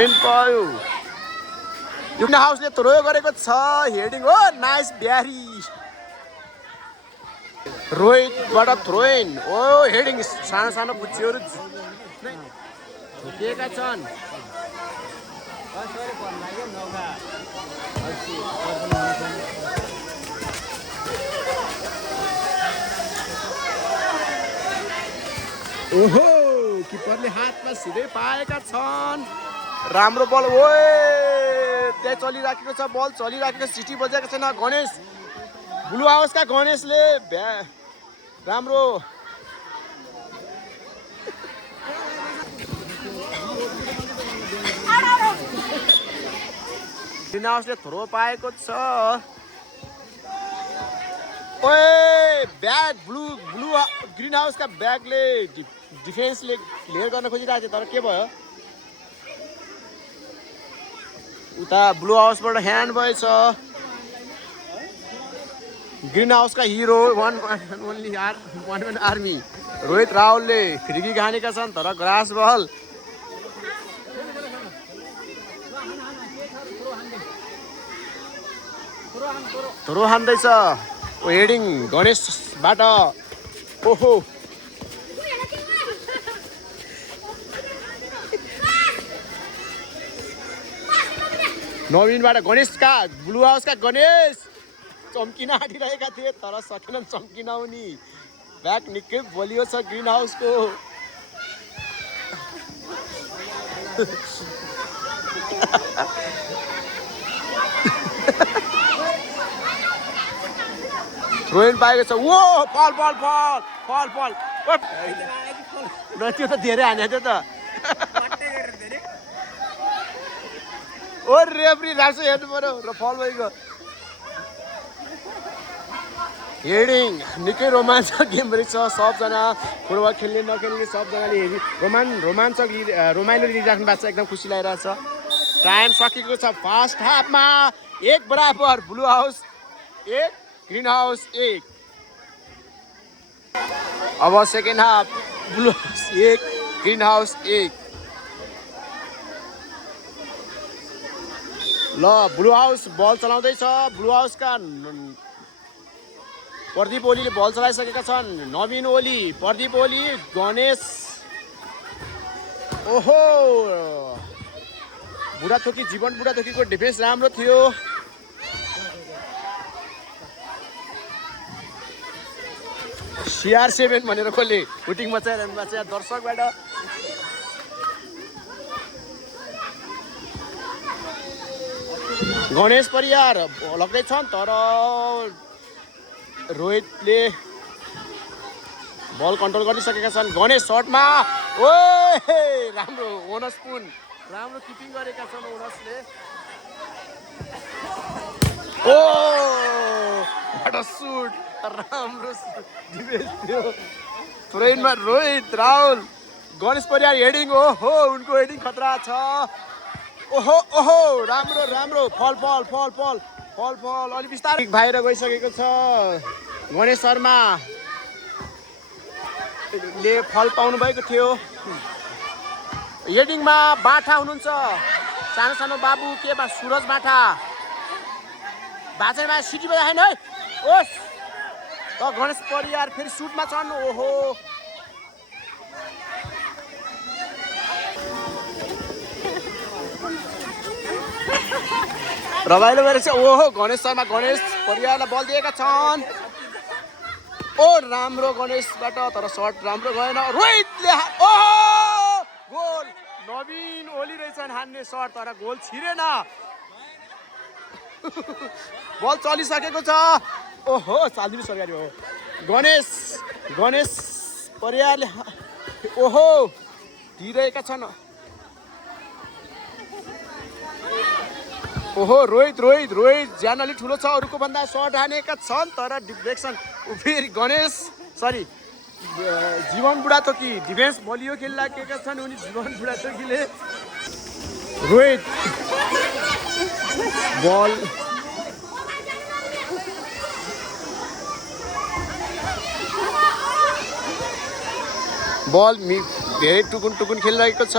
पायो green हाउसले throw गरेको छ हेडिङ हो नाइस ब्यारी रोहितबाट थ्रोइन ओ हेडिङ सानो सानो पुच्छिहरू झुकेका छन् ओहो किपरले हातमा सिधै पाएका छन् राम्रो बल ओ त्यहाँ चलिराखेको छ बल चलिराखेको सिटी बजेको छैन गणेश ब्लू हाउसका गणेशले राम्रो ग्रीन हाउसले थ्रो पाएको छ ओए ब्याग ब्लू ग्रीन हाउसका ब्यागले डिफेन्सले क्लियर गर्न खोजिरहेको थियो तर के भयो उता ब्लू हाउसबाट ह्यान्ड भएछ ग्रीन हाउसका हिरो वान आर्मी रोहित राहुलले फ्रिकी खानेका छन् तर ग्रास बल थ्रो हान्दैछ ओ हेडिङ गणेशबाट ओहो नवीनबाट गणेशका ब्लू हाउसका गणेश चम्किन आँटिरहेका थिए तर सकेनन् चम्किन आउनी ब्याक निकै बलियो छ ग्रीन हाउसको थ्रोइन पाएको छ ओ फल फल फल फल फल न त्यो त धेरै हानेको थियो त ओ रेफ्री राख्छ हेर्नु पर्यो र फल भइगयो हेडिङ निकै रोमाञ्चक गेम रहेछ सबजना फुटबल खेल्ने नखेल्ने सबजनाले हेरी रमाइलो लिइराख्नु भएको छ एकदम खुसी लागिरहेछ टाइम सकिएको छ फर्स्ट हाफमा 1 बराबर ब्लू हाउस 1 ग्रीन हाउस 1 अब second half blue house 1 green house 1 ल ब्लू हाउस बल चलाउँदैछ ब्लू हाउसका प्रदीप ओलीले बल चलाइसकेका छन् नवीन ओली प्रदीप ओली गणेश ओहो बुढाथोकी जीवन बुढाथोकीको डिफेन्स राम्रो थियो CR7 भनेर कसले हुटिङ मचाइरहनु भएको छ दर्शकबाट गणेश परियार लग्दैछन् तर रोहितले बल कन्ट्रोल गरिसकेका छन् गणेश सर्टमा ओ राम्रो ओनस्पुन राम्रो किपिङ गरेका छन् ओनसले ओ व्हाट अ शूट राम्रो डिफेन्स थियो थ्रोइनमा रोहित राहुल गणेश परियार हेडिङ ओहो उनको हेडिङ खतरा छ ओहो ओहो राम्रो राम्रो फल फल फल फल फल फल अलि बिस्तारै बाहिर गइसकेको छ गणेश शर्माले फल पाउनु भएको थियो हेडिङमा बाठा हुनुहुन्छ सानो सानो बाबु के बा सुरज बाठा बाछामा सिटी बजाएन है ओस त गणेश परियार फेरि सुटमा छन् ओहो रमाइलो गरेछ ओहो गणेश शर्मा गणेश परियारलाई बल दिएका छन् ओ राम्रो गणेशबाट तर सर्ट राम्रो गएन रोहितले ओहो गोल नवीन ओली रहेछन् हान्ने सर्ट तर गोल छिरेन बल चलिसकेको छ ओहो चालिदिनु सरकारी हो गणेश परियारले ओहो दिइरहेका छन् ओहो रोहित ज्यान अलिक ठुलो छ अरूको भन्दा सर्ट हानेका छन् तर डिफेक्सन फेरि गणेश सरी जीवन बुढाथोकी डिफेन्स बलियो खेलिराखेका छन् उनी जीवन बुढाथोकीले रोहित बल धेरै टुकुन खेलिरहेको छ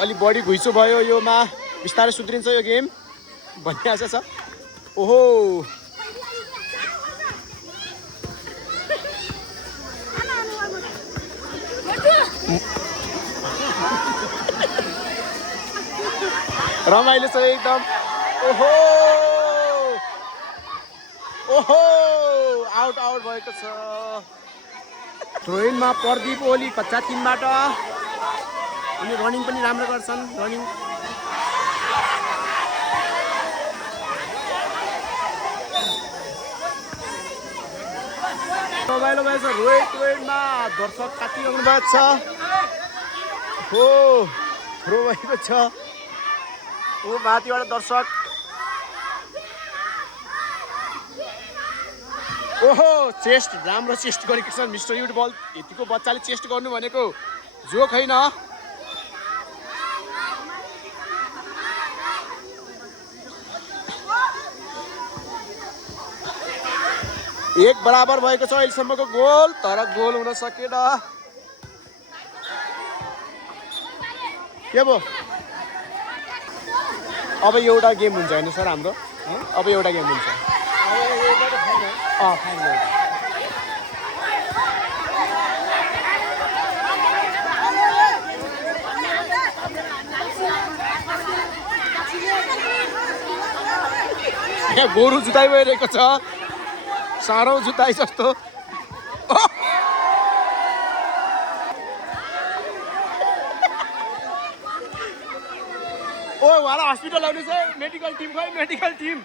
अलि बढी घुइँचो भयो योमा बिस्तारै सुध्रिन्छ यो गेम भन्ने आशा छ ओहो रमाइलो छ एकदम ओहो ओहो आउट आउट भएको छ थ्रोइनमा प्रदीप ओली कच्चा 3 बाट उनी रनिङ पनि राम्रो गर्छन् रनिङ रमाइलो भएछ रोहितमा दर्शक काटी आउनु भएको छ हो थ्रो भएको छ ओ माथिबाट दर्शक ओहो चेस्ट राम्रो चेस्ट गरेको छ मिस्टर युड बल यतिको बच्चाले चेस्ट गर्नु भनेको जो छैन एक बराबर भएको छ अहिलेसम्मको गोल तर गोल हुन सकेन के भयो अब एउटा गेम हुन्छ हैन सर हाम्रो अब एउटा गेम हुन्छ फाइनल यहाँ गोरु जुताइ भइरहेको छ साह्रो जुताइ जस्तो ओ उहाँलाई हस्पिटल ल्याउनु छ मेडिकल टिम खै मेडिकल टिम